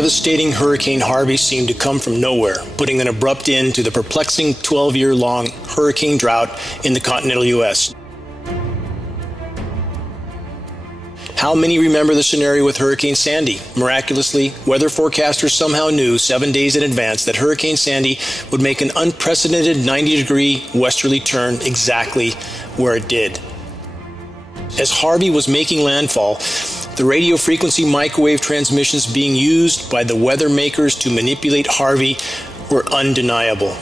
devastating Hurricane Harvey seemed to come from nowhere, putting an abrupt end to the perplexing 12-year-long hurricane drought in the continental U.S. How many remember the scenario with Hurricane Sandy? Miraculously, weather forecasters somehow knew 7 days in advance that Hurricane Sandy would make an unprecedented 90-degree westerly turn exactly where it did. As Harvey was making landfall, the radio frequency microwave transmissions being used by the weather makers to manipulate Harvey were undeniable.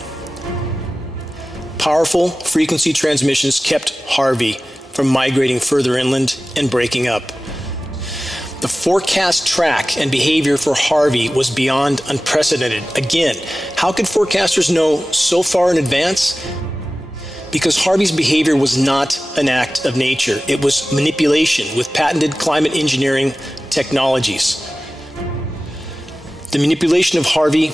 Powerful frequency transmissions kept Harvey from migrating further inland and breaking up. The forecast track and behavior for Harvey was beyond unprecedented. Again, how could forecasters know so far in advance? Because Harvey's behavior was not an act of nature. It was manipulation with patented climate engineering technologies. The manipulation of Harvey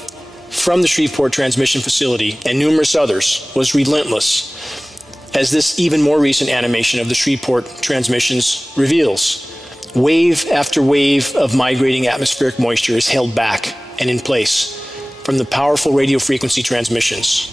from the Shreveport transmission facility and numerous others was relentless, as this even more recent animation of the Shreveport transmissions reveals. Wave after wave of migrating atmospheric moisture is held back and in place from the powerful radio frequency transmissions.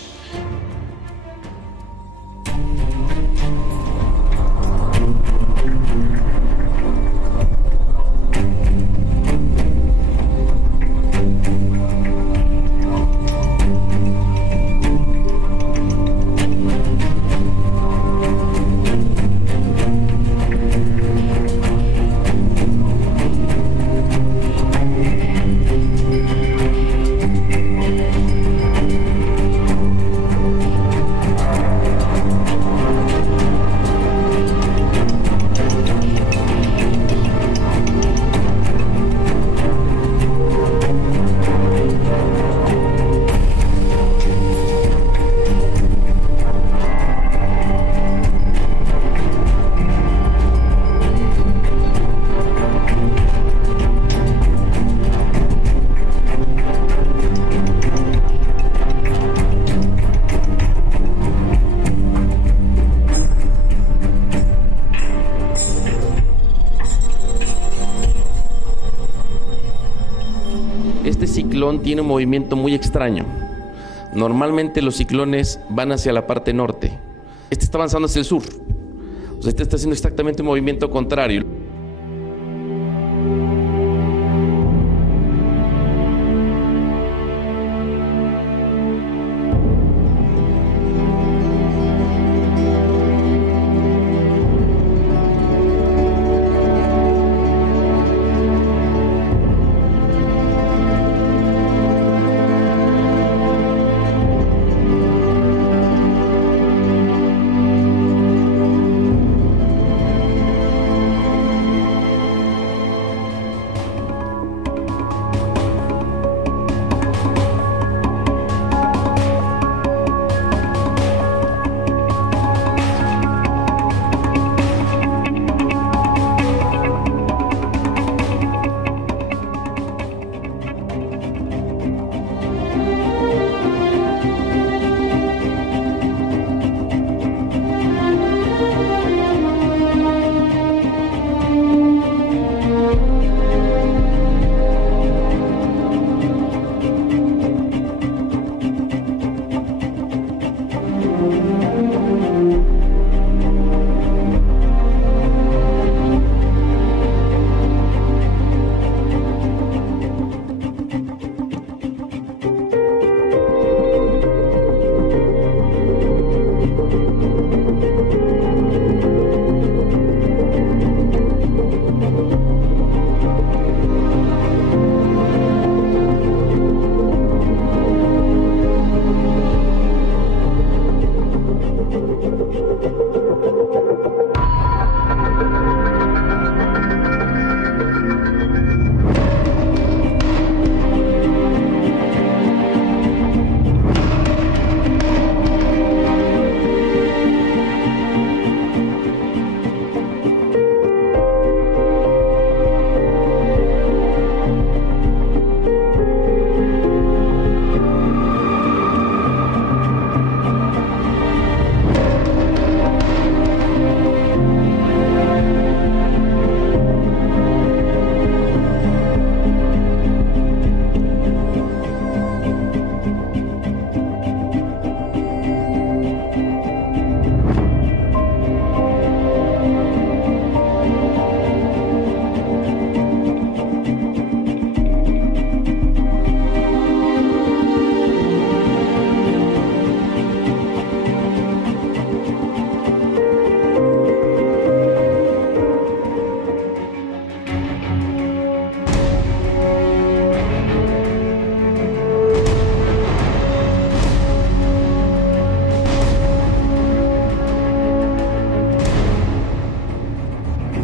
Este ciclón tiene un movimiento muy extraño. Normalmente los ciclones van hacia la parte norte. Este está avanzando hacia el sur. O sea, este está haciendo exactamente un movimiento contrario.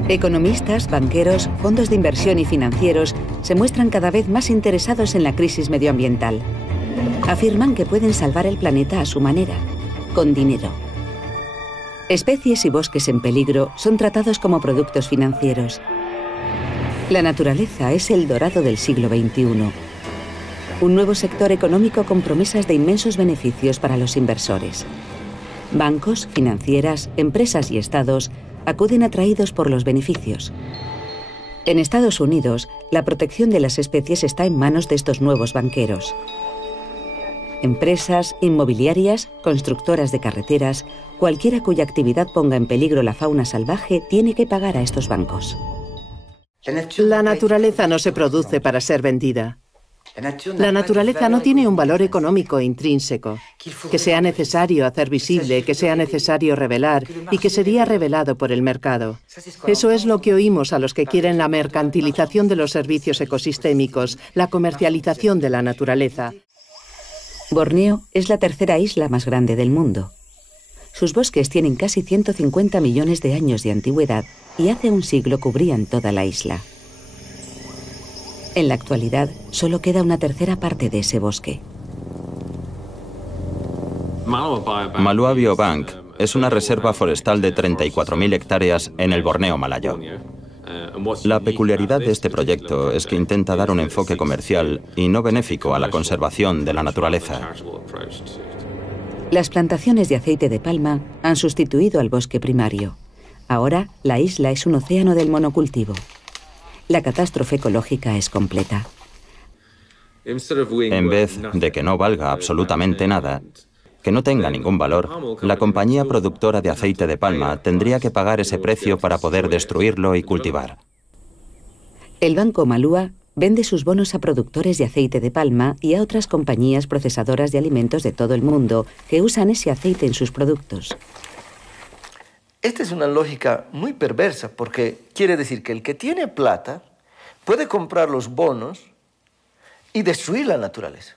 Economistas, banqueros, fondos de inversión y financieros se muestran cada vez más interesados en la crisis medioambiental. Afirman que pueden salvar el planeta a su manera, con dinero. Especies y bosques en peligro son tratados como productos financieros. La naturaleza es el dorado del siglo XXI. Un nuevo sector económico con promesas de inmensos beneficios para los inversores. Bancos, financieras, empresas y estados acuden atraídos por los beneficios. En Estados Unidos, la protección de las especies está en manos de estos nuevos banqueros. Empresas, inmobiliarias, constructoras de carreteras, cualquiera cuya actividad ponga en peligro la fauna salvaje tiene que pagar a estos bancos. La naturaleza no se produce para ser vendida. La naturaleza no tiene un valor económico intrínseco, que sea necesario hacer visible, que sea necesario revelar y que sería revelado por el mercado. Eso es lo que oímos a los que quieren la mercantilización de los servicios ecosistémicos, la comercialización de la naturaleza. Borneo es la tercera isla más grande del mundo. Sus bosques tienen casi 150 millones de años de antigüedad y hace un siglo cubrían toda la isla. En la actualidad, solo queda una tercera parte de ese bosque. Malua Biobank es una reserva forestal de 34.000 hectáreas en el Borneo malayo. La peculiaridad de este proyecto es que intenta dar un enfoque comercial y no benéfico a la conservación de la naturaleza. Las plantaciones de aceite de palma han sustituido al bosque primario. Ahora, la isla es un océano del monocultivo. La catástrofe ecológica es completa. En vez de que no valga absolutamente nada, que no tenga ningún valor, la compañía productora de aceite de palma tendría que pagar ese precio para poder destruirlo y cultivar. El Banco Malua vende sus bonos a productores de aceite de palma y a otras compañías procesadoras de alimentos de todo el mundo que usan ese aceite en sus productos. Esta es una lógica muy perversa porque quiere decir que el que tiene plata puede comprar los bonos y destruir la naturaleza.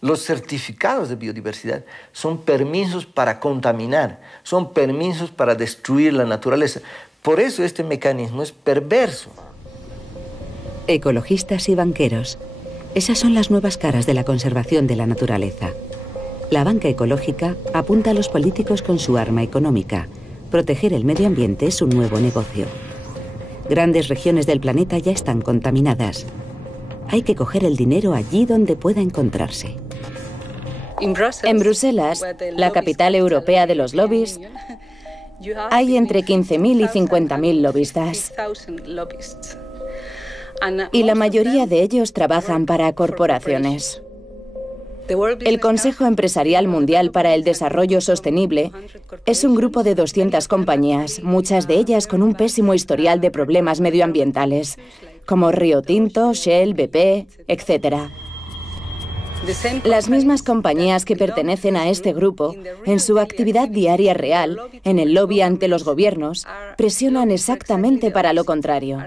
Los certificados de biodiversidad son permisos para contaminar, son permisos para destruir la naturaleza. Por eso este mecanismo es perverso. Ecologistas y banqueros. Esas son las nuevas caras de la conservación de la naturaleza. La banca ecológica apunta a los políticos con su arma económica. Proteger el medio ambiente es un nuevo negocio. Grandes regiones del planeta ya están contaminadas. Hay que coger el dinero allí donde pueda encontrarse. En Bruselas, la capital europea de los lobbies, hay entre 15.000 y 50.000 lobistas. Y la mayoría de ellos trabajan para corporaciones. El Consejo Empresarial Mundial para el Desarrollo Sostenible es un grupo de 200 compañías, muchas de ellas con un pésimo historial de problemas medioambientales, como Río Tinto, Shell, BP, etc. Las mismas compañías que pertenecen a este grupo, en su actividad diaria real, en el lobby ante los gobiernos, presionan exactamente para lo contrario.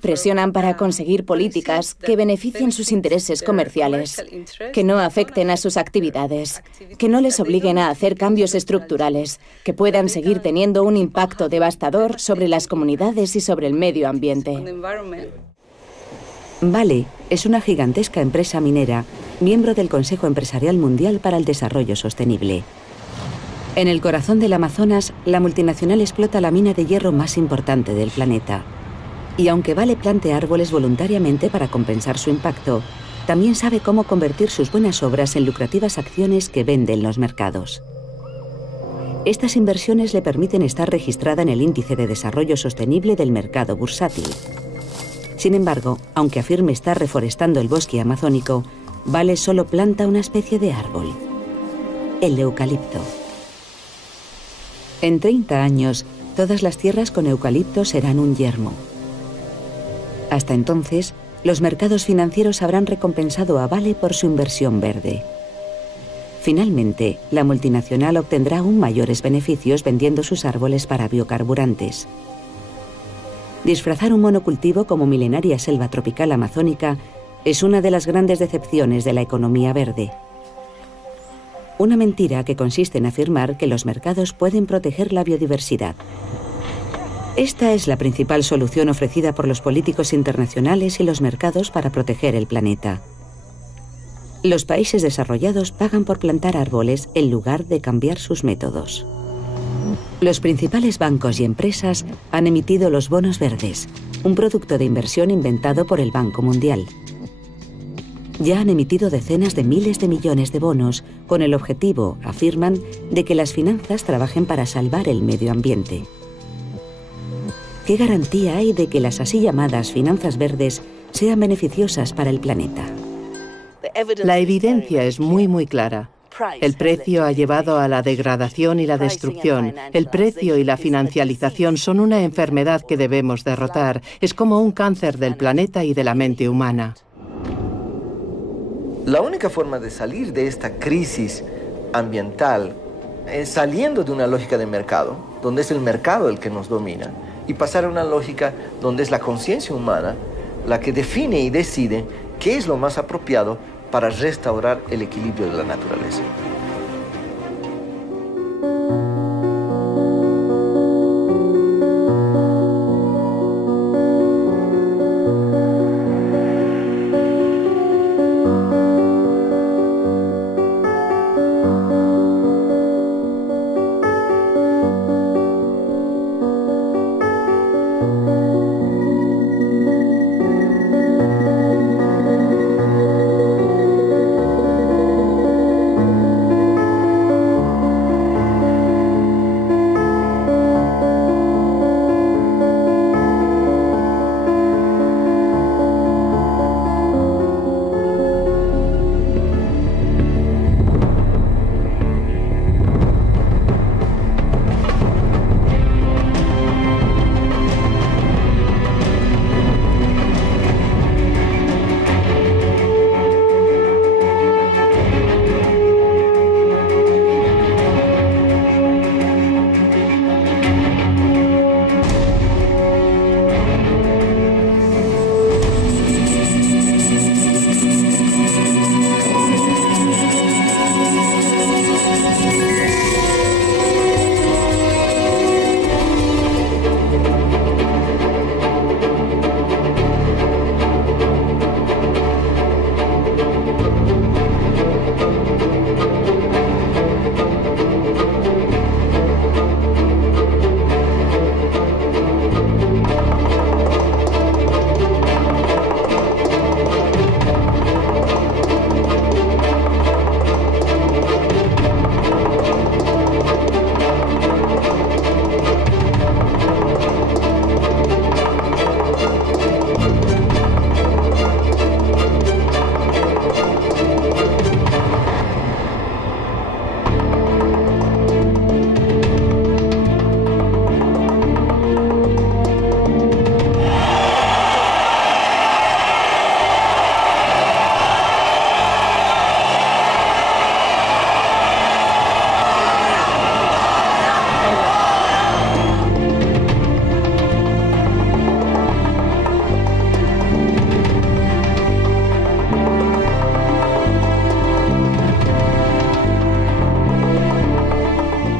Presionan para conseguir políticas que beneficien sus intereses comerciales, que no afecten a sus actividades, que no les obliguen a hacer cambios estructurales, que puedan seguir teniendo un impacto devastador sobre las comunidades y sobre el medio ambiente. Vale es una gigantesca empresa minera, miembro del Consejo Empresarial Mundial para el Desarrollo Sostenible. En el corazón del Amazonas, la multinacional explota la mina de hierro más importante del planeta. Y aunque Vale plante árboles voluntariamente para compensar su impacto, también sabe cómo convertir sus buenas obras en lucrativas acciones que vende en los mercados. Estas inversiones le permiten estar registrada en el Índice de Desarrollo Sostenible del mercado bursátil. Sin embargo, aunque afirme estar reforestando el bosque amazónico, Vale solo planta una especie de árbol, el eucalipto. En 30 años, todas las tierras con eucalipto serán un yermo. Hasta entonces, los mercados financieros habrán recompensado a Vale por su inversión verde. Finalmente, la multinacional obtendrá aún mayores beneficios vendiendo sus árboles para biocarburantes. Disfrazar un monocultivo como milenaria selva tropical amazónica es una de las grandes decepciones de la economía verde. Una mentira que consiste en afirmar que los mercados pueden proteger la biodiversidad. Esta es la principal solución ofrecida por los políticos internacionales y los mercados para proteger el planeta. Los países desarrollados pagan por plantar árboles en lugar de cambiar sus métodos. Los principales bancos y empresas han emitido los bonos verdes, un producto de inversión inventado por el Banco Mundial. Ya han emitido decenas de miles de millones de bonos con el objetivo, afirman, de que las finanzas trabajen para salvar el medio ambiente. ¿Qué garantía hay de que las así llamadas finanzas verdes sean beneficiosas para el planeta? La evidencia es muy clara. El precio ha llevado a la degradación y la destrucción. El precio y la financialización son una enfermedad que debemos derrotar. Es como un cáncer del planeta y de la mente humana. La única forma de salir de esta crisis ambiental es saliendo de una lógica de mercado, donde es el mercado el que nos domina, y pasar a una lógica donde es la conciencia humana la que define y decide qué es lo más apropiado para restaurar el equilibrio de la naturaleza.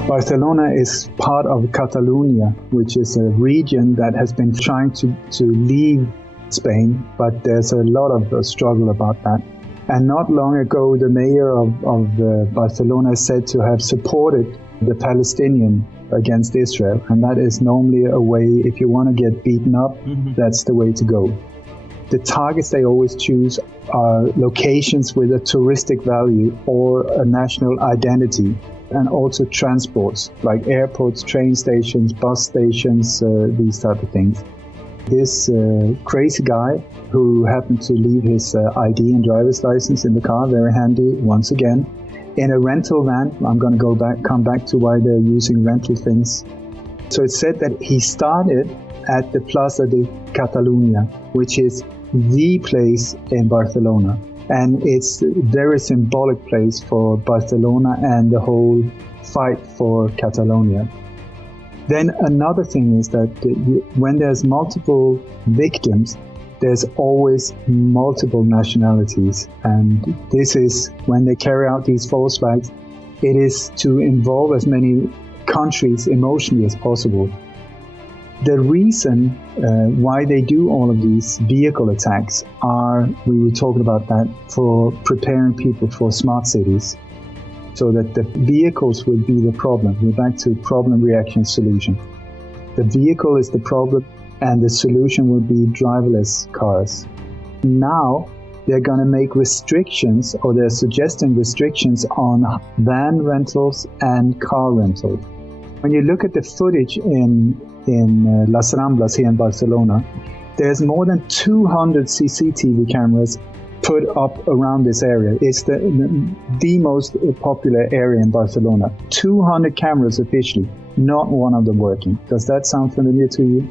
Barcelona is part of Catalonia, which is a region that has been trying to leave Spain, but there's a lot of struggle about that. And not long ago, the mayor of Barcelona is said to have supported the Palestinian against Israel, and that is normally a way, if you want to get beaten up, that's the way to go. The targets they always choose are locations with a touristic value or a national identity, and also transports like airports, train stations, bus stations, these type of things. This crazy guy who happened to leave his ID and driver's license in the car, very handy once again, in a rental van. I'm going to come back to why they're using rental things. So it's said that he started at the Plaza de Catalunya, which is the place in Barcelona. And it's a very symbolic place for Barcelona and the whole fight for Catalonia. Then another thing is that when there's multiple victims, there's always multiple nationalities. And this is, when they carry out these false flags, it is to involve as many countries emotionally as possible. The reason why they do all of these vehicle attacks are, we were talking about that, for preparing people for smart cities, so that the vehicles will be the problem. We're back to problem, reaction, solution. The vehicle is the problem, and the solution will be driverless cars. Now, they're going to make restrictions, or they're suggesting restrictions on van rentals and car rentals. When you look at the footage in Las Ramblas here in Barcelona, there's more than 200 CCTV cameras put up around this area. It's the most popular area in Barcelona. 200 cameras officially, not one of them working. Does that sound familiar to you?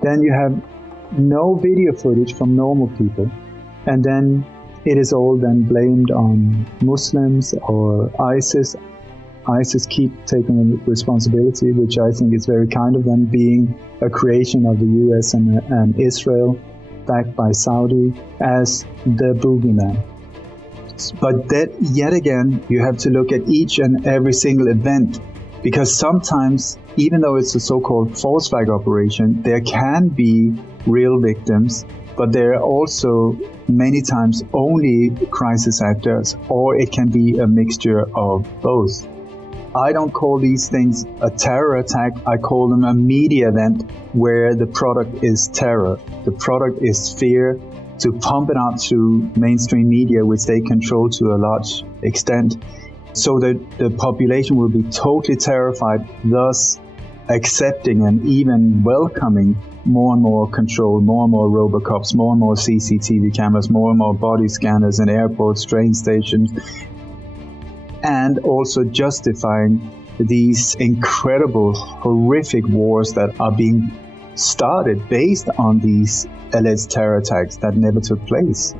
Then you have no video footage from normal people, and then it is all then blamed on Muslims or ISIS. ISIS keep taking responsibility, which I think is very kind of them, being a creation of the US and Israel, backed by Saudi, as the boogeyman. But that, yet again, you have to look at each and every single event, because sometimes, even though it's a so-called false flag operation, there can be real victims, but there are also many times only crisis actors, or it can be a mixture of both. I don't call these things a terror attack. I call them a media event where the product is terror. The product is fear, to pump it out to mainstream media, which they control to a large extent, so that the population will be totally terrified, thus accepting and even welcoming more and more control, more and more robocops, more and more CCTV cameras, more and more body scanners in airports, train stations, and also justifying these incredible, horrific wars that are being started based on these alleged terror attacks that never took place.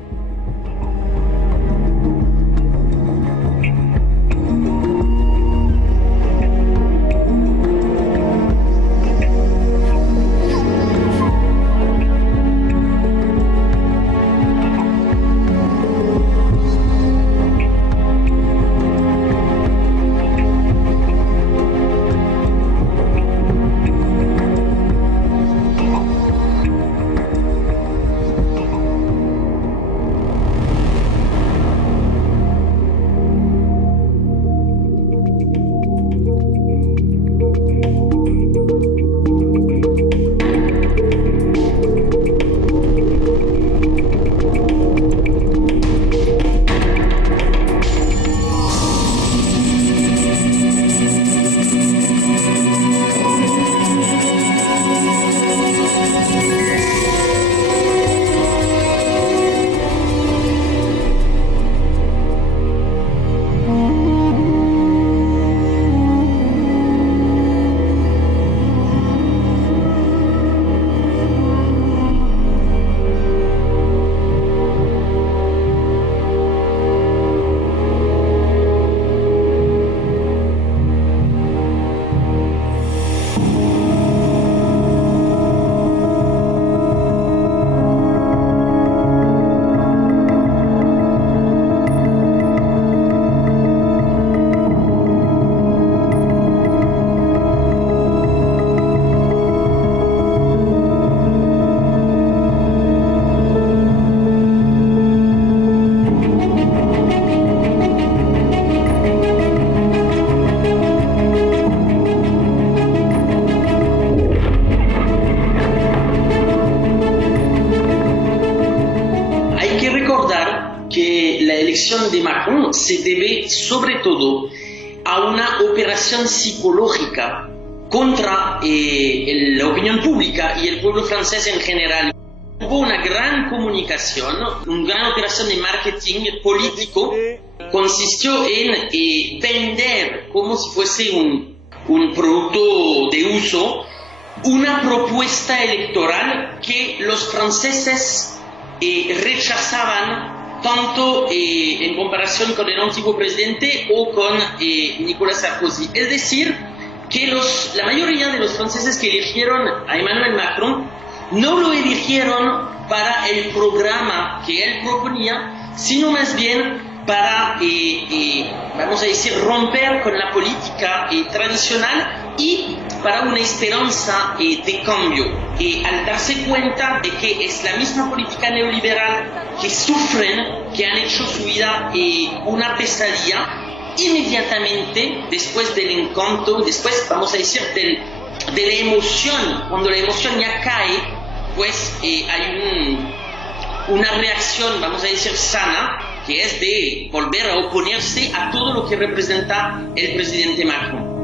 de Macron se debe sobre todo a una operación psicológica contra la opinión pública y el pueblo francés en general. Hubo una gran comunicación, una gran operación de marketing político, consistió en vender como si fuese un producto de uso, una propuesta electoral que los franceses rechazaban tanto en comparación con el antiguo presidente o con Nicolas Sarkozy. Es decir, que la mayoría de los franceses que eligieron a Emmanuel Macron no lo eligieron para el programa que él proponía, sino más bien para, vamos a decir, romper con la política tradicional y para una esperanza de cambio. Al darse cuenta de que es la misma política neoliberal que sufren, que han hecho su vida una pesadilla, inmediatamente después del encanto, después vamos a decir de la emoción, cuando la emoción ya cae, pues hay una reacción, vamos a decir, sana, que es de volver a oponerse a todo lo que representa el presidente Macron.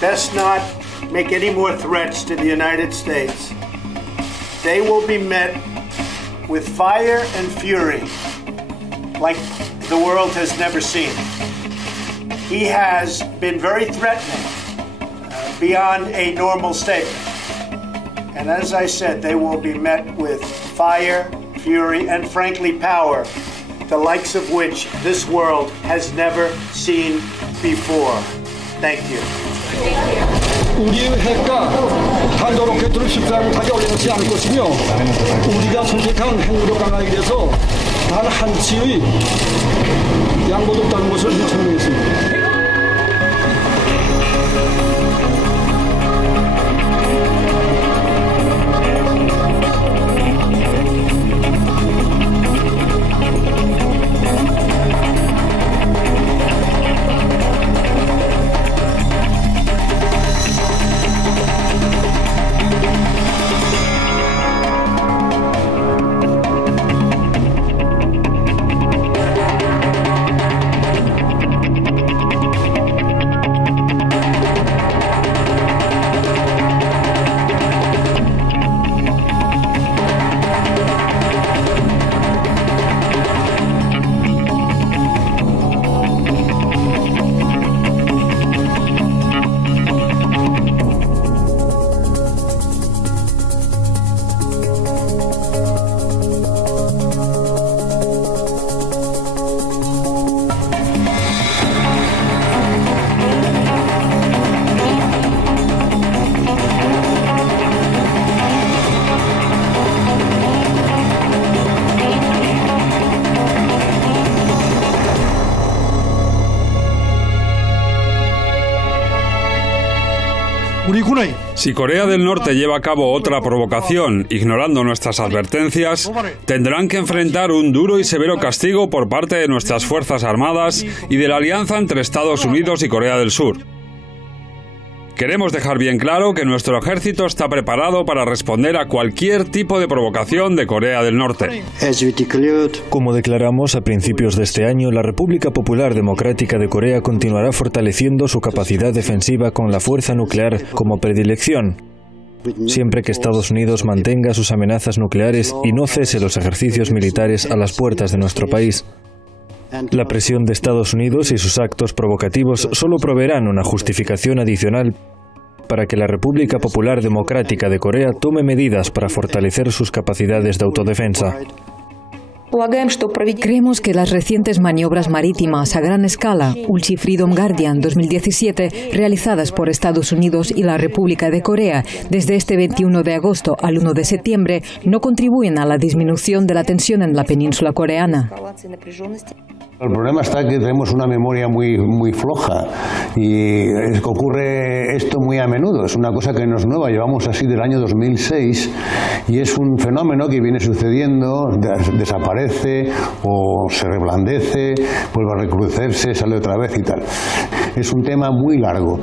Best not make any more threats to the United States. They will be met with fire and fury like the world has never seen. He has been very threatening beyond a normal statement. And as I said, they will be met with fire, fury, and frankly power, the likes of which this world has never seen before. Thank you. 우리의 핵과 탄도 로켓으로 십자를 가져올리지 않을 것이며 우리가 선택한 핵무력 강화에 대해서 단 한치의 양보도 없다는 것을 설명했습니다. Si Corea del Norte lleva a cabo otra provocación, ignorando nuestras advertencias, tendrán que enfrentar un duro y severo castigo por parte de nuestras Fuerzas Armadas y de la alianza entre Estados Unidos y Corea del Sur. Queremos dejar bien claro que nuestro ejército está preparado para responder a cualquier tipo de provocación de Corea del Norte. Como declaramos a principios de este año, la República Popular Democrática de Corea continuará fortaleciendo su capacidad defensiva con la fuerza nuclear como predilección, siempre que Estados Unidos mantenga sus amenazas nucleares y no cese los ejercicios militares a las puertas de nuestro país. La presión de Estados Unidos y sus actos provocativos solo proveerán una justificación adicional para que la República Popular Democrática de Corea tome medidas para fortalecer sus capacidades de autodefensa. Creemos que las recientes maniobras marítimas a gran escala, Ulchi Freedom Guardian 2017, realizadas por Estados Unidos y la República de Corea desde este 21 de agosto al 1 de septiembre, no contribuyen a la disminución de la tensión en la península coreana. El problema está que tenemos una memoria muy floja y ocurre esto muy a menudo. Es una cosa que no es nueva, llevamos así del año 2006 y es un fenómeno que viene sucediendo, desaparece o se reblandece, vuelve a recrudecerse, sale otra vez y tal. Es un tema muy largo.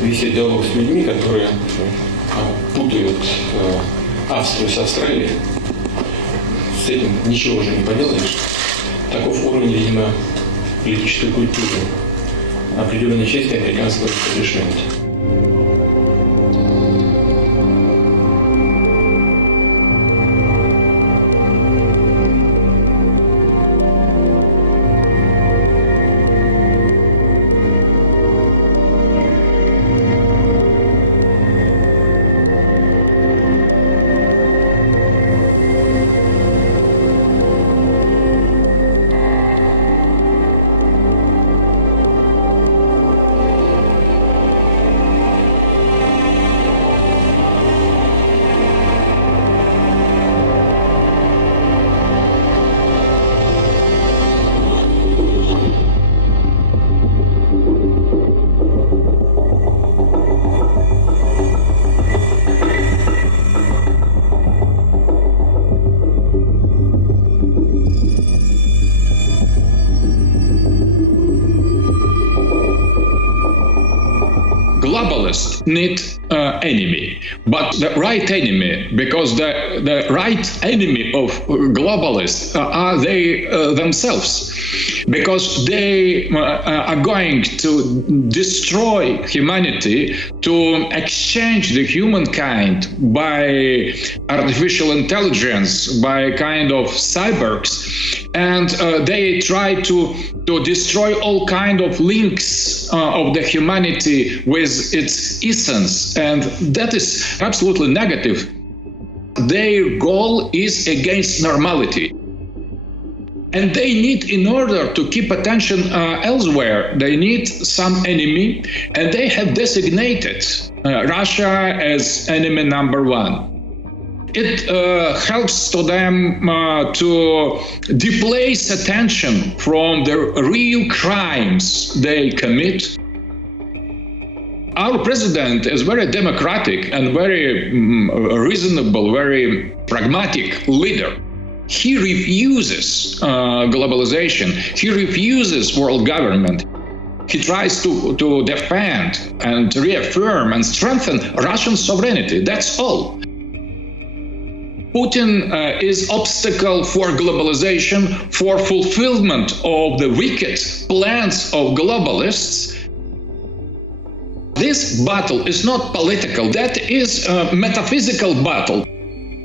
Вести диалог с людьми, которые путают Австрию с Австралией. С этим ничего уже не поделаешь. Таков уровень, видимо, политической культуры определенной части американского решения. Globalists need enemy, but the right enemy, because the right enemy of globalists are they themselves, because they are going to destroy humanity, to exchange the humankind by artificial intelligence, by kind of cyborgs, and they try to destroy all kind of links of the humanity with its essence, and that is absolutely negative. Their goal is against normality. And they need, in order to keep attention elsewhere, they need some enemy, and they have designated Russia as enemy number one. It helps to them to displace attention from the real crimes they commit. Our president is very democratic and very reasonable, very pragmatic leader. He refuses globalization. He refuses world government. He tries to defend and reaffirm and strengthen Russian sovereignty. That's all. Putin is obstacle for globalization, for fulfillment of the wicked plans of globalists. This battle is not political. That is a metaphysical battle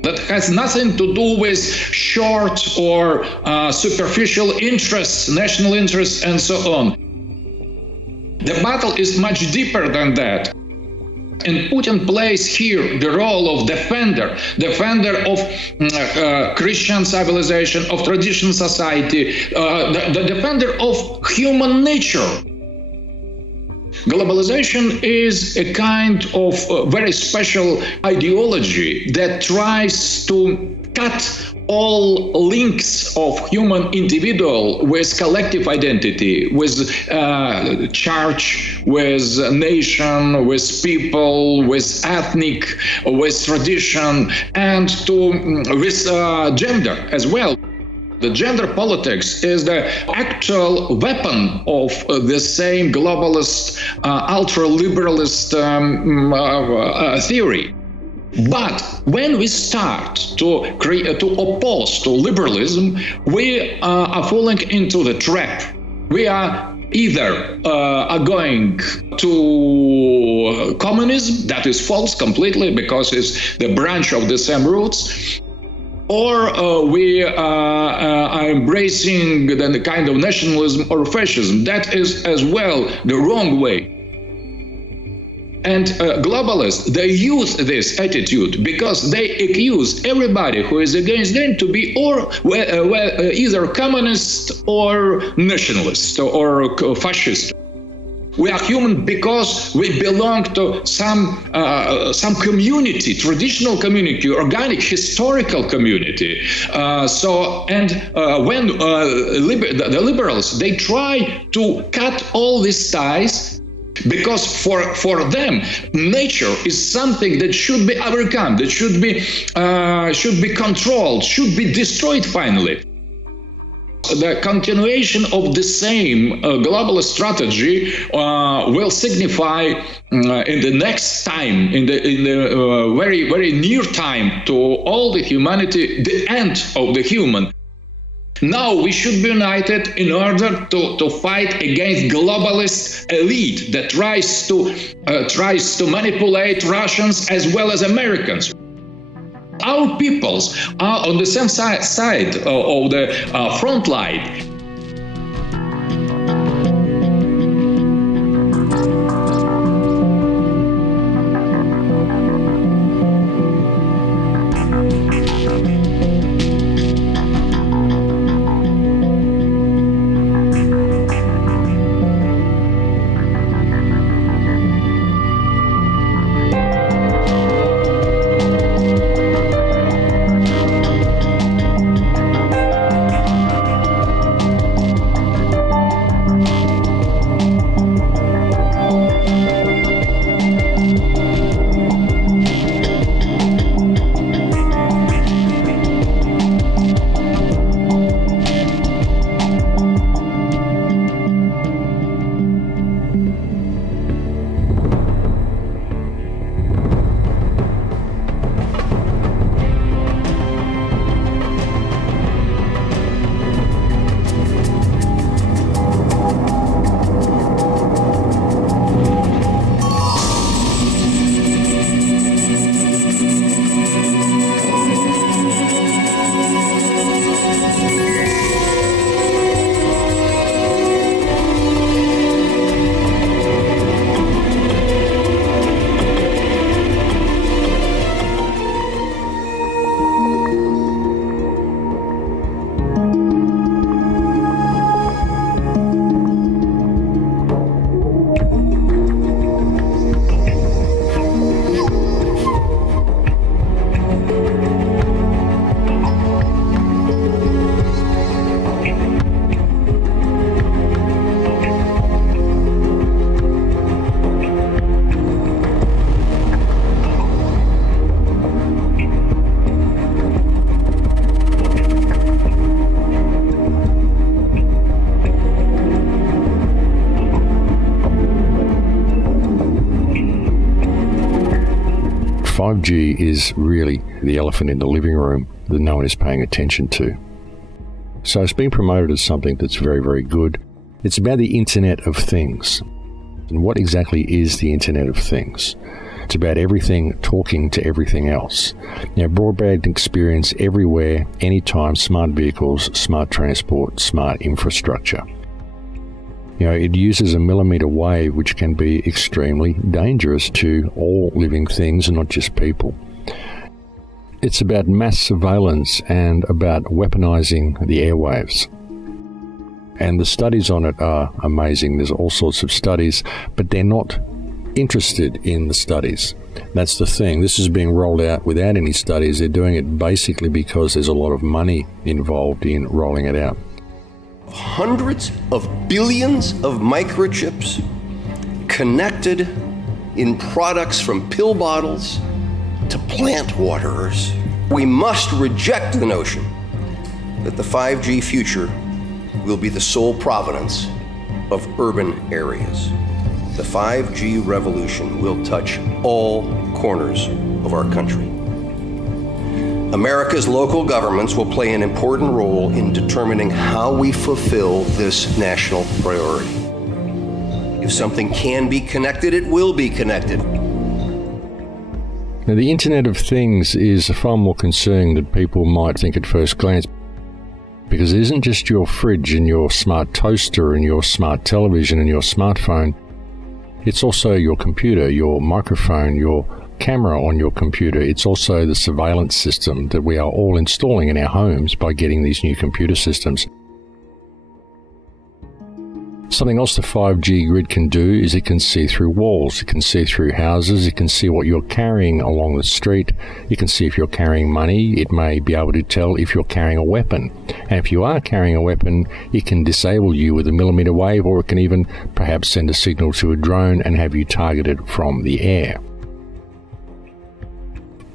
that has nothing to do with short or superficial interests, national interests, and so on. The battle is much deeper than that. And Putin plays here the role of defender of Christian civilization, of traditional society, the defender of human nature. Globalization is a kind of very special ideology that tries to cut all links of human individual with collective identity, with church, with nation, with people, with ethnic, with tradition, and with gender as well. The gender politics is the actual weapon of the same globalist, ultra-liberalist theory. But when we start to oppose to liberalism, we are falling into the trap. We are either going to communism, that is false completely because it's the branch of the same roots, or we are embracing the kind of nationalism or fascism. That is as well the wrong way. And globalists, they use this attitude because they accuse everybody who is against them to be either communist or nationalist or fascist. We are human because we belong to some community, traditional community, organic, historical community. When the liberals, they try to cut all these ties, because for them, nature is something that should be overcome, that should be controlled, should be destroyed finally. The continuation of the same globalist strategy will signify in the next time, in the very, very near time to all the humanity, the end of the human. Now we should be united in order to fight against globalist elite that tries to manipulate Russians as well as Americans. Our peoples are on the same side of the front line. 5G is really the elephant in the living room that no one is paying attention to. So it's being promoted as something that's very, very good. It's about the Internet of Things. And what exactly is the Internet of Things? It's about everything talking to everything else. Now, broadband experience everywhere, anytime, smart vehicles, smart transport, smart infrastructure. You know, it uses a millimeter wave, which can be extremely dangerous to all living things and not just people. It's about mass surveillance and about weaponizing the airwaves. And the studies on it are amazing. There's all sorts of studies, but they're not interested in the studies. That's the thing. This is being rolled out without any studies. They're doing it basically because there's a lot of money involved in rolling it out. Hundreds of billions of microchips connected in products from pill bottles to plant waterers. We must reject the notion that the 5G future will be the sole provenance of urban areas. The 5G revolution will touch all corners of our country. America's local governments will play an important role in determining how we fulfill this national priority. If something can be connected, it will be connected. Now, the Internet of Things is far more concerning than people might think at first glance, because it isn't just your fridge and your smart toaster and your smart television and your smartphone. It's also your computer, your microphone, your camera on your computer. It's also the surveillance system that we are all installing in our homes by getting these new computer systems. Something else the 5G grid can do is it can see through walls, it can see through houses, it can see what you're carrying along the street, it can see if you're carrying money, it may be able to tell if you're carrying a weapon. And if you are carrying a weapon, it can disable you with a millimeter wave, or it can even perhaps send a signal to a drone and have you targeted from the air.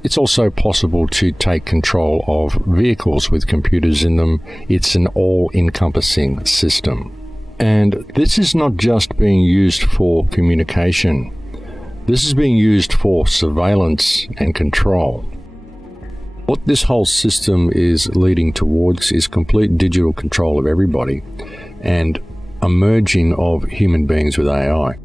It's also possible to take control of vehicles with computers in them. It's an all-encompassing system. And this is not just being used for communication. This is being used for surveillance and control. What this whole system is leading towards is complete digital control of everybody and a merging of human beings with AI.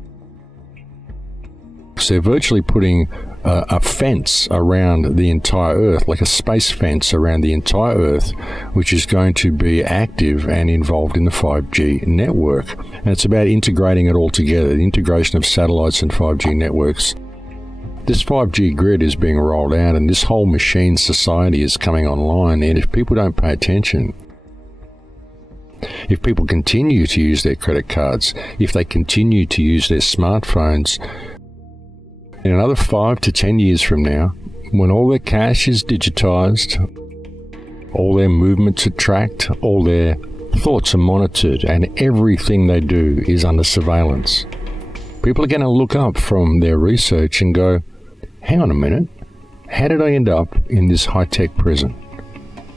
So they're virtually putting a fence around the entire Earth, like a space fence around the entire Earth, which is going to be active and involved in the 5G network. And it's about integrating it all together, the integration of satellites and 5G networks. This 5G grid is being rolled out, and this whole machine society is coming online, and if people don't pay attention, if people continue to use their credit cards, if they continue to use their smartphones, in another 5 to 10 years from now, when all their cash is digitized, all their movements are tracked, all their thoughts are monitored, and everything they do is under surveillance, people are going to look up from their research and go, hang on a minute, how did I end up in this high-tech prison?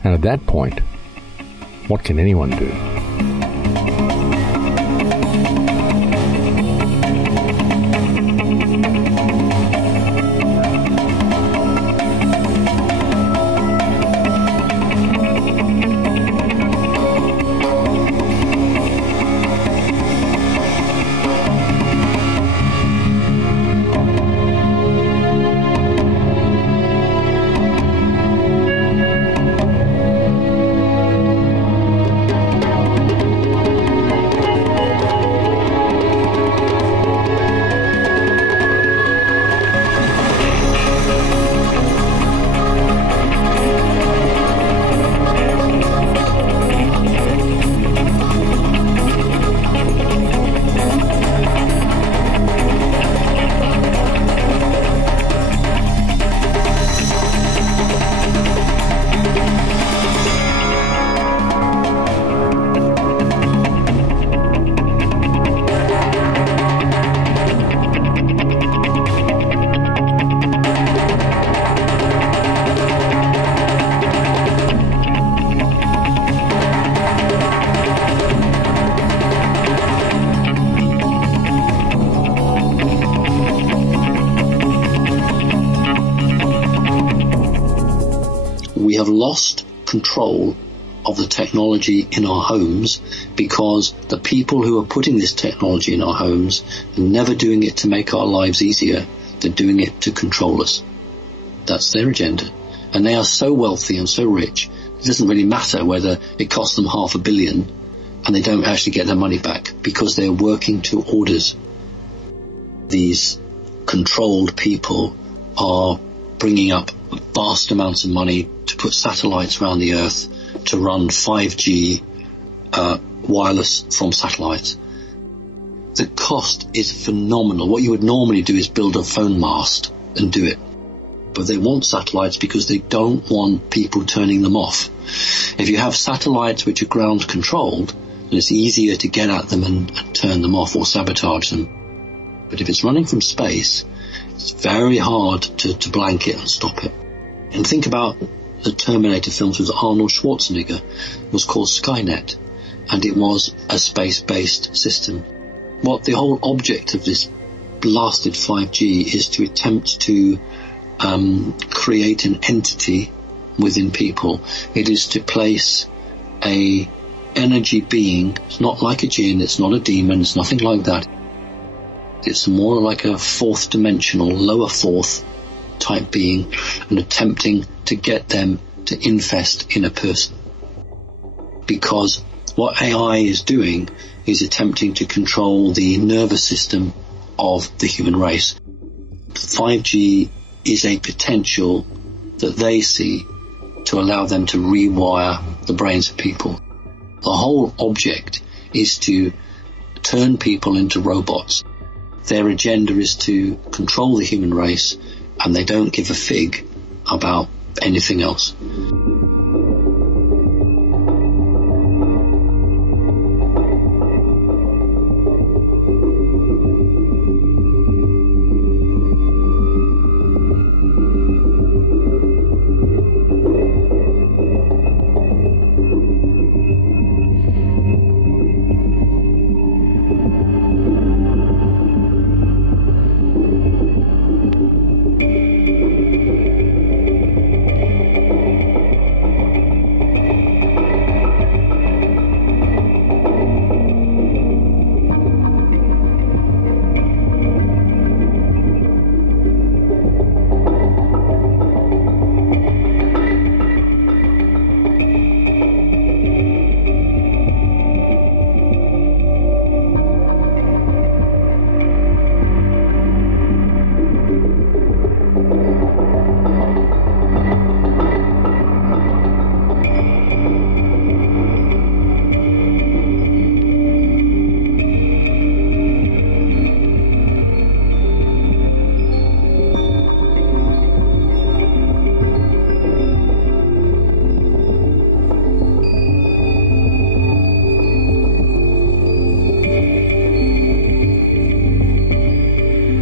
And at that point, what can anyone do? have lost control of the technology in our homes because the people who are putting this technology in our homes are never doing it to make our lives easier. They're doing it to control us. That's their agenda. And they are so wealthy and so rich, it doesn't really matter whether it costs them $500 million and they don't actually get their money back because they're working to orders. These controlled people are bringing up vast amounts of money to put satellites around the Earth to run 5G wireless from satellites. The cost is phenomenal. What you would normally do is build a phone mast and do it. But they want satellites because they don't want people turning them off. If you have satellites which are ground controlled, then it's easier to get at them and turn them off or sabotage them. But if it's running from space, it's very hard to blanket and stop it. And think about the Terminator films with Arnold Schwarzenegger. It was called Skynet, and it was a space-based system. What the whole object of this blasted 5G is to attempt to create an entity within people. It is to place a energy being. It's not like a jinn, it's not a demon, it's nothing like that. It's more like a fourth dimensional, lower fourth type being, and attempting to get them to infest in a person. Because what AI is doing is attempting to control the nervous system of the human race. 5G is a potential that they see to allow them to rewire the brains of people. The whole object is to turn people into robots. Their agenda is to control the human race, and they don't give a fig about anything else.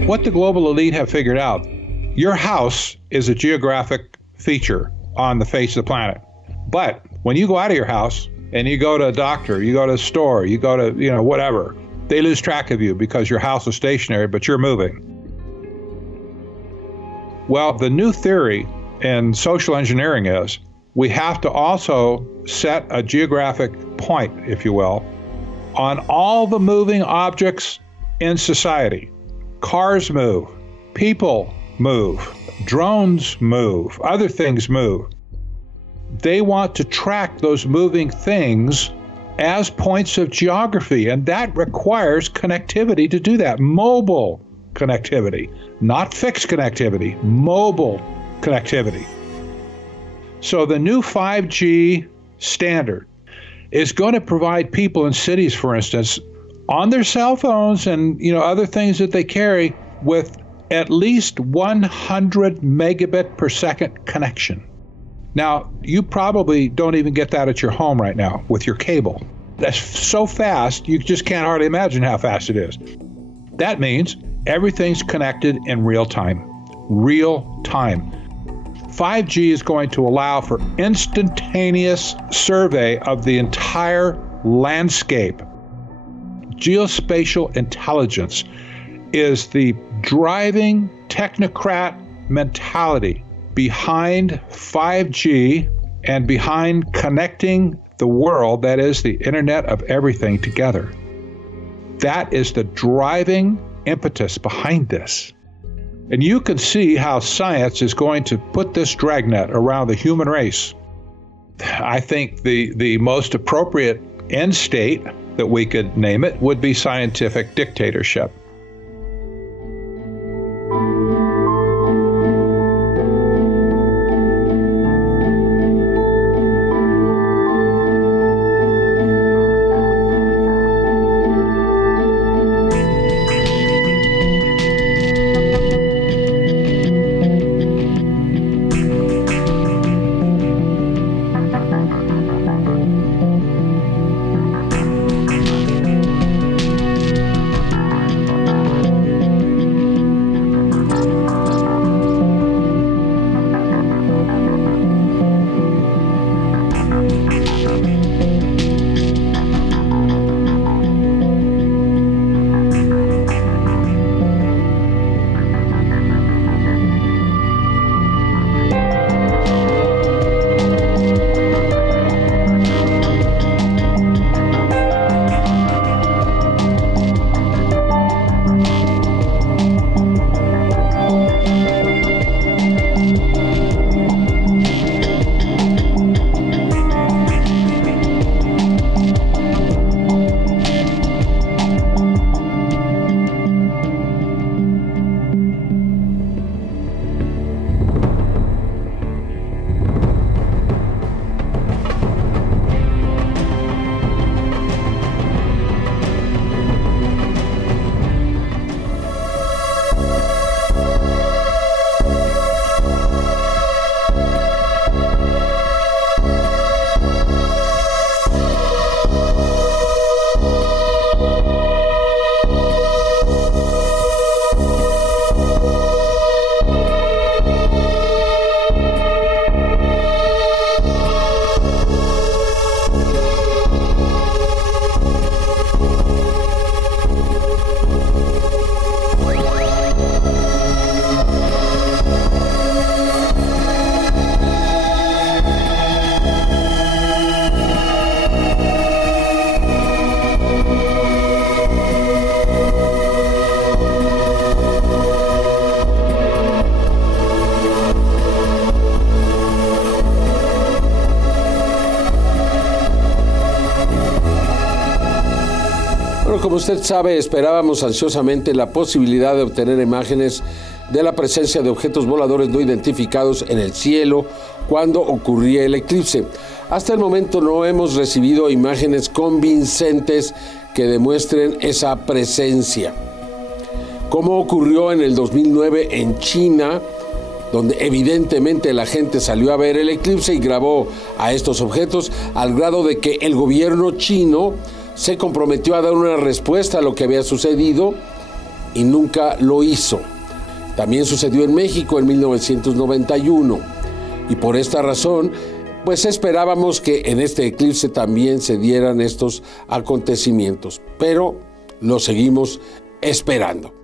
What the global elite have figured out, your house is a geographic feature on the face of the planet. But when you go out of your house and you go to a doctor, you go to a store, you go to, whatever, they lose track of you because your house is stationary, but you're moving. Well, the new theory in social engineering is we have to also set a geographic point, if you will, on all the moving objects in society. Cars move, people move, drones move, other things move. They want to track those moving things as points of geography, and that requires connectivity to do that. Mobile connectivity, not fixed connectivity, mobile connectivity. So the new 5G standard is going to provide people in cities, for instance, on their cell phones and other things that they carry with at least 100 megabit per second connection. Now, you probably don't even get that at your home right now with your cable. That's so fast, you just can't hardly imagine how fast it is. That means everything's connected in real time. Real time. 5G is going to allow for instantaneous survey of the entire landscape. Geospatial intelligence is the driving technocrat mentality behind 5G and behind connecting the world, that is the Internet of Everything, together. That is the driving impetus behind this. And you can see how science is going to put this dragnet around the human race. I think the most appropriate end state that we could name it would be scientific dictatorship. Como usted sabe, esperábamos ansiosamente la posibilidad de obtener imágenes de la presencia de objetos voladores no identificados en el cielo cuando ocurría el eclipse. Hasta el momento no hemos recibido imágenes convincentes que demuestren esa presencia. Como ocurrió en el 2009 en China, donde evidentemente la gente salió a ver el eclipse y grabó a estos objetos, al grado de que el gobierno chino se comprometió a dar una respuesta a lo que había sucedido y nunca lo hizo. También sucedió en México en 1991 y por esta razón pues esperábamos que en este eclipse también se dieran estos acontecimientos, pero lo seguimos esperando.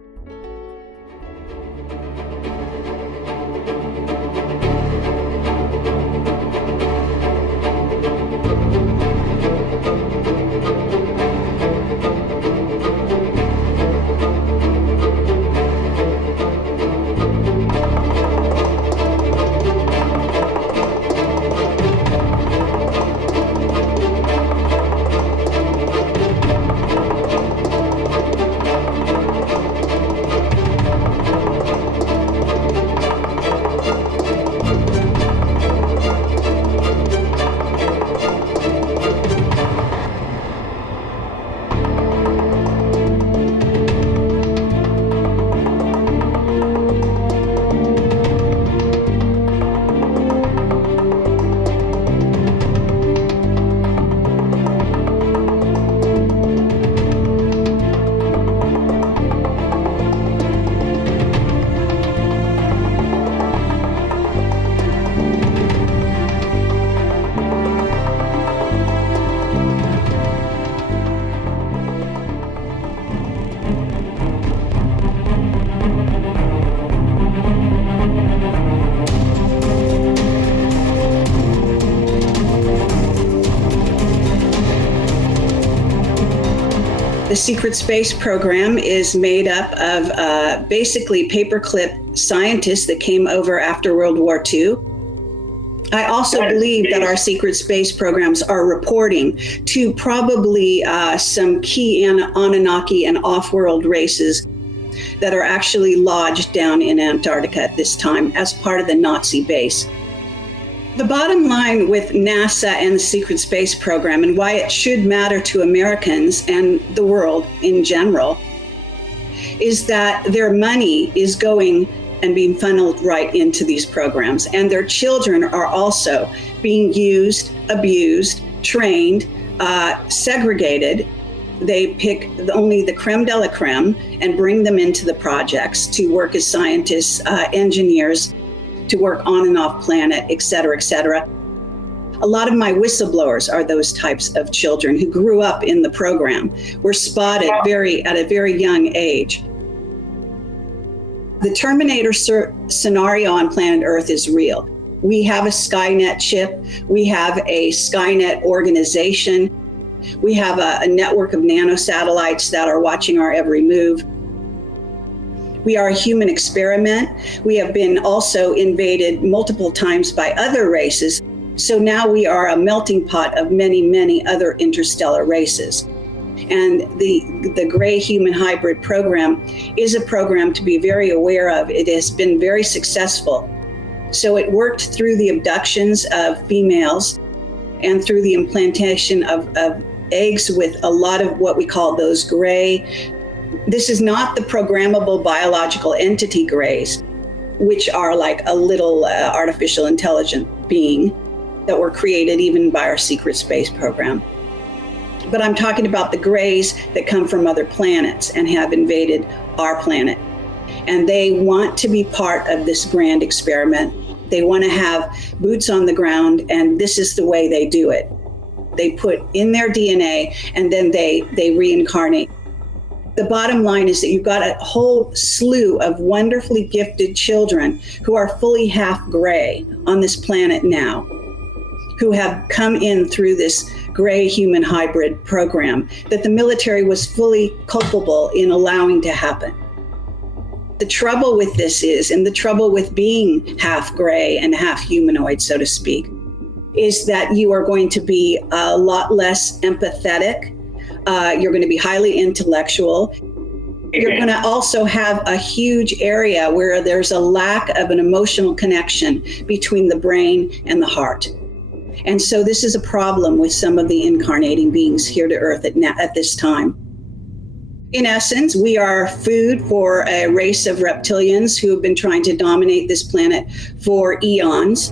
The secret space program is made up of basically paperclip scientists that came over after World War II. I also believe that our secret space programs are reporting to probably some key Anunnaki and off-world races that are actually lodged down in Antarctica at this time as part of the Nazi base. The bottom line with NASA and the secret space program, and why it should matter to Americans and the world in general, is that their money is going and being funneled right into these programs. And their children are also being used, abused, trained, segregated. They pick only the creme de la creme and bring them into the projects to work as scientists, engineers, to work on and off planet, et cetera, et cetera. A lot of my whistleblowers are those types of children who grew up in the program, were spotted at a very young age. The Terminator scenario on planet Earth is real. We have a Skynet chip. We have a Skynet organization. We have a network of nanosatellites that are watching our every move. We are a human experiment. We have been also invaded multiple times by other races. So now we are a melting pot of many, many other interstellar races. And the Gray Human Hybrid program is a program to be very aware of. It has been very successful. So it worked through the abductions of females and through the implantation of eggs with a lot of what we call those gray. This is not the programmable biological entity grays, which are like a little artificial intelligent being that were created even by our secret space program. But I'm talking about the grays that come from other planets and have invaded our planet. And they want to be part of this grand experiment. They want to have boots on the ground, and this is the way they do it. They put in their DNA and then they reincarnate. The bottom line is that you've got a whole slew of wonderfully gifted children who are fully half gray on this planet now, who have come in through this Gray Human Hybrid program that the military was fully culpable in allowing to happen. The trouble with this is, and the trouble with being half gray and half humanoid, so to speak, is that you are going to be a lot less empathetic. You're going to be highly intellectual. You're going to also have a huge area where there's a lack of an emotional connection between the brain and the heart. And so this is a problem with some of the incarnating beings here to Earth at this time. In essence, we are food for a race of reptilians who have been trying to dominate this planet for eons.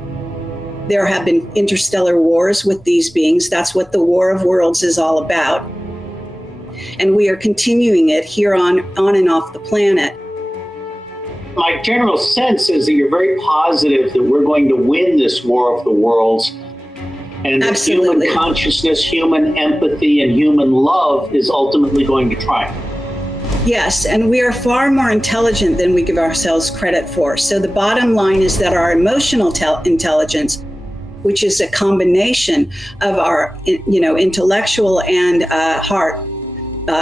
There have been interstellar wars with these beings. That's what the War of Worlds is all about. And we are continuing it here on and off the planet. My general sense is that you're very positive that we're going to win this War of the Worlds. And that human consciousness, human empathy, and human love is ultimately going to triumph. Yes, and we are far more intelligent than we give ourselves credit for. So the bottom line is that our emotional intelligence, which is a combination of our, intellectual and heart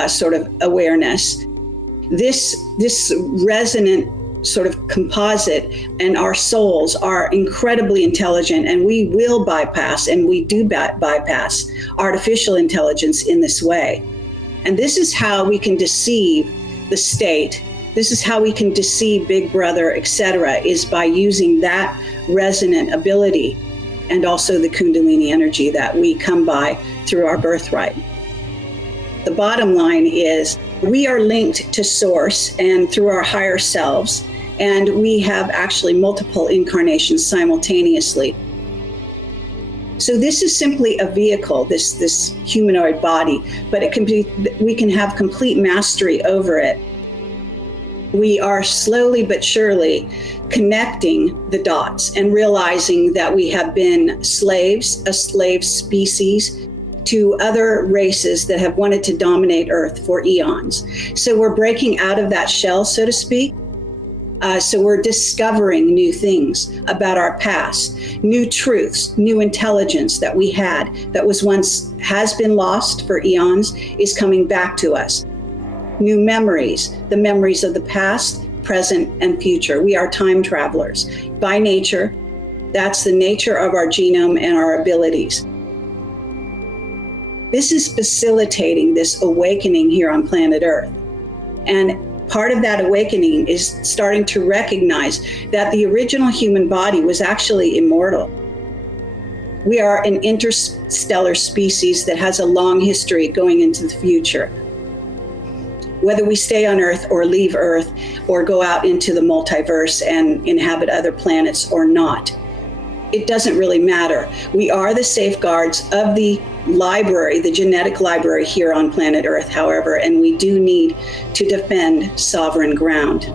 sort of awareness, this resonant sort of composite, and our souls are incredibly intelligent, and we will bypass, and we do bypass artificial intelligence in this way. And this is how we can deceive the state. This is how we can deceive Big Brother, etc., is by using that resonant ability and also the Kundalini energy that we come by through our birthright. The bottom line is we are linked to Source and through our higher selves, and we have actually multiple incarnations simultaneously. So this is simply a vehicle, this humanoid body, but we can have complete mastery over it. We are slowly but surely connecting the dots and realizing that we have been slaves, a slave species, to other races that have wanted to dominate Earth for eons. So we're breaking out of that shell, so to speak. So we're discovering new things about our past, new truths, new intelligence that we had that was once has been lost for eons is coming back to us. new memories, the memories of the past, present, and future. We are time travelers. By nature, that's the nature of our genome and our abilities. This is facilitating this awakening here on planet Earth. And part of that awakening is starting to recognize that the original human body was actually immortal. We are an interstellar species that has a long history going into the future. Whether we stay on Earth or leave Earth or go out into the multiverse and inhabit other planets or not, it doesn't really matter. We are the safeguards of the library, the genetic library here on planet Earth, however, and we do need to defend sovereign ground.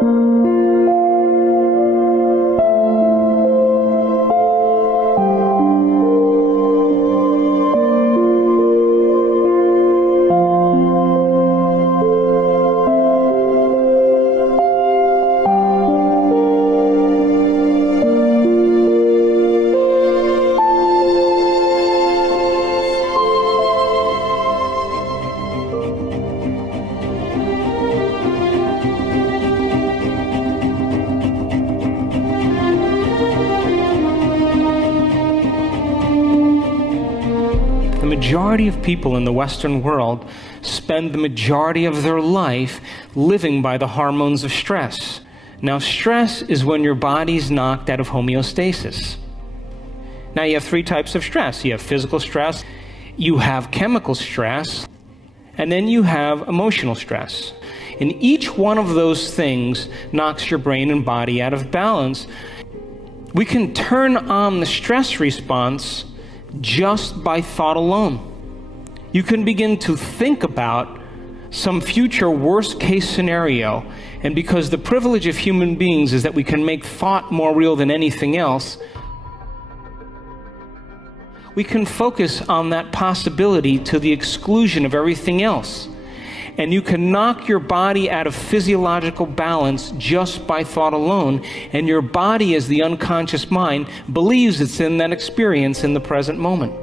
The majority of people in the Western world spend the majority of their life living by the hormones of stress. Now, stress is when your body's knocked out of homeostasis. Now, you have three types of stress. You have physical stress, you have chemical stress, and then you have emotional stress. And each one of those things knocks your brain and body out of balance. We can turn on the stress response just by thought alone. You can begin to think about some future worst case scenario, and because the privilege of human beings is that we can make thought more real than anything else, we can focus on that possibility to the exclusion of everything else. And you can knock your body out of physiological balance just by thought alone, and your body, as the unconscious mind, believes it's in that experience in the present moment.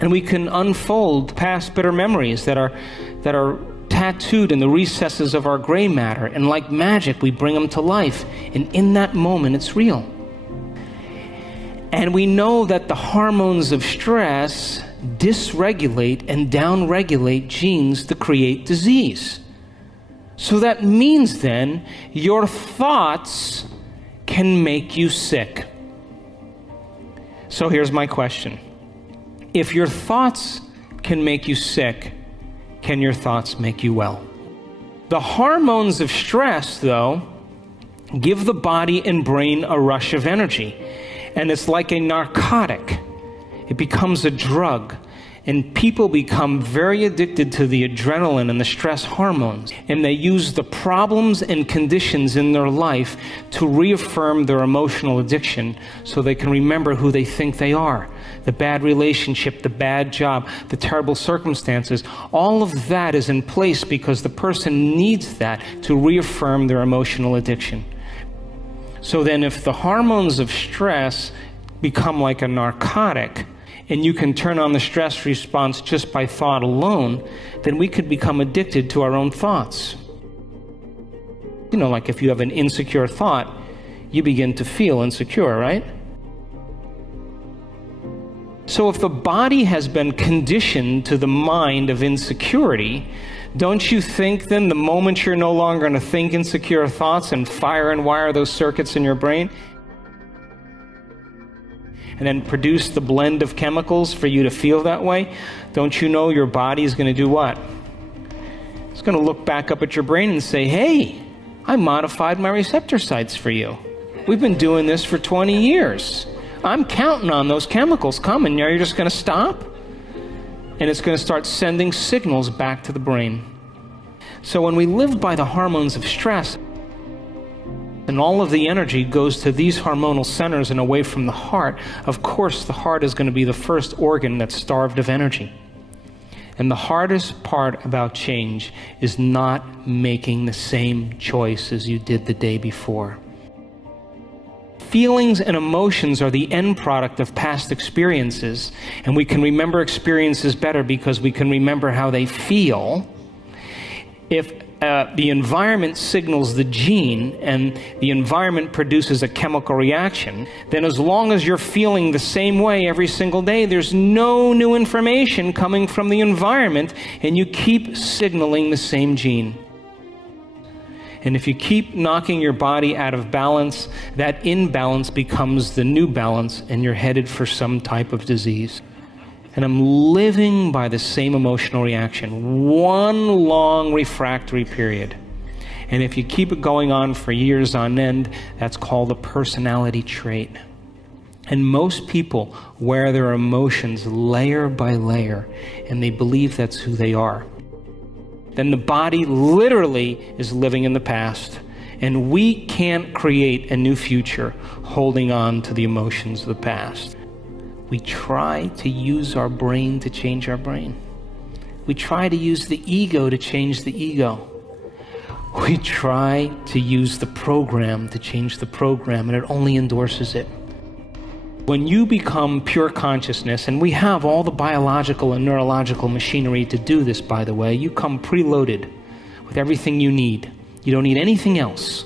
And we can unfold past bitter memories that are tattooed in the recesses of our gray matter, and like magic we bring them to life, and in that moment it's real. And we know that the hormones of stress dysregulate and downregulate genes to create disease. So that means then your thoughts can make you sick. So here's my question. If your thoughts can make you sick, can your thoughts make you well? The hormones of stress, though, give the body and brain a rush of energy. And it's like a narcotic. It becomes a drug, and people become very addicted to the adrenaline and the stress hormones, and they use the problems and conditions in their life to reaffirm their emotional addiction so they can remember who they think they are. The bad relationship, the bad job, the terrible circumstances, all of that is in place because the person needs that to reaffirm their emotional addiction. So then if the hormones of stress become like a narcotic, and you can turn on the stress response just by thought alone, then we could become addicted to our own thoughts. You know, like if you have an insecure thought, you begin to feel insecure, right? So if the body has been conditioned to the mind of insecurity, don't you think then the moment you're no longer going to think insecure thoughts and fire and wire those circuits in your brain, and then produce the blend of chemicals for you to feel that way, don't you know your body is going to do what? It's going to look back up at your brain and say, hey, I modified my receptor sites for you. We've been doing this for 20 years. I'm counting on those chemicals coming. Now you're just going to stop? And it's going to start sending signals back to the brain. So when we live by the hormones of stress, and all of the energy goes to these hormonal centers and away from the heart, of course the heart is going to be the first organ that's starved of energy. And the hardest part about change is not making the same choice as you did the day before. Feelings and emotions are the end product of past experiences, and we can remember experiences better because we can remember how they feel. If the environment signals the gene and the environment produces a chemical reaction, then as long as you're feeling the same way every single day, there's no new information coming from the environment, and you keep signaling the same gene. And if you keep knocking your body out of balance, that imbalance becomes the new balance, and you're headed for some type of disease. And I'm living by the same emotional reaction, one long refractory period. And if you keep it going on for years on end, that's called a personality trait. And most people wear their emotions layer by layer, and they believe that's who they are. then the body literally is living in the past. And we can't create a new future holding on to the emotions of the past. We try to use our brain to change our brain. We try to use the ego to change the ego. We try to use the program to change the program, and it only endorses it. When you become pure consciousness, and we have all the biological and neurological machinery to do this, by the way, you come preloaded with everything you need. You don't need anything else.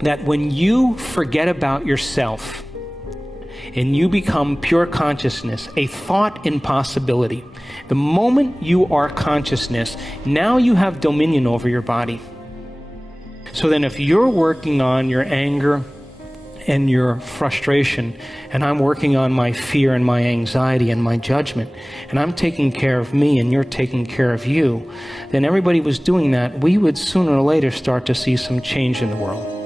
That when you forget about yourself and you become pure consciousness, a thought impossibility, the moment you are consciousness, now you have dominion over your body. So then if you're working on your anger and your frustration, and I'm working on my fear and my anxiety and my judgment, and I'm taking care of me and you're taking care of you, then everybody was doing that, we would sooner or later start to see some change in the world.